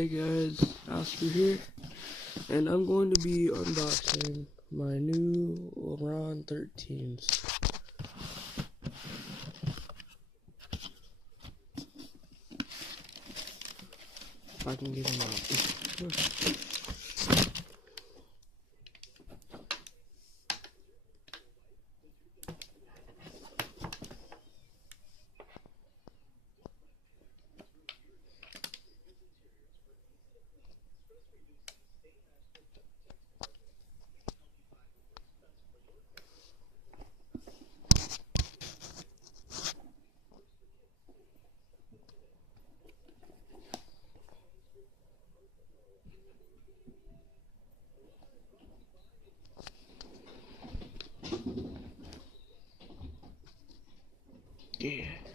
Hey guys, Oscar here, and I'm going to be unboxing my new LeBron 13s. If I can get them out. Yeah.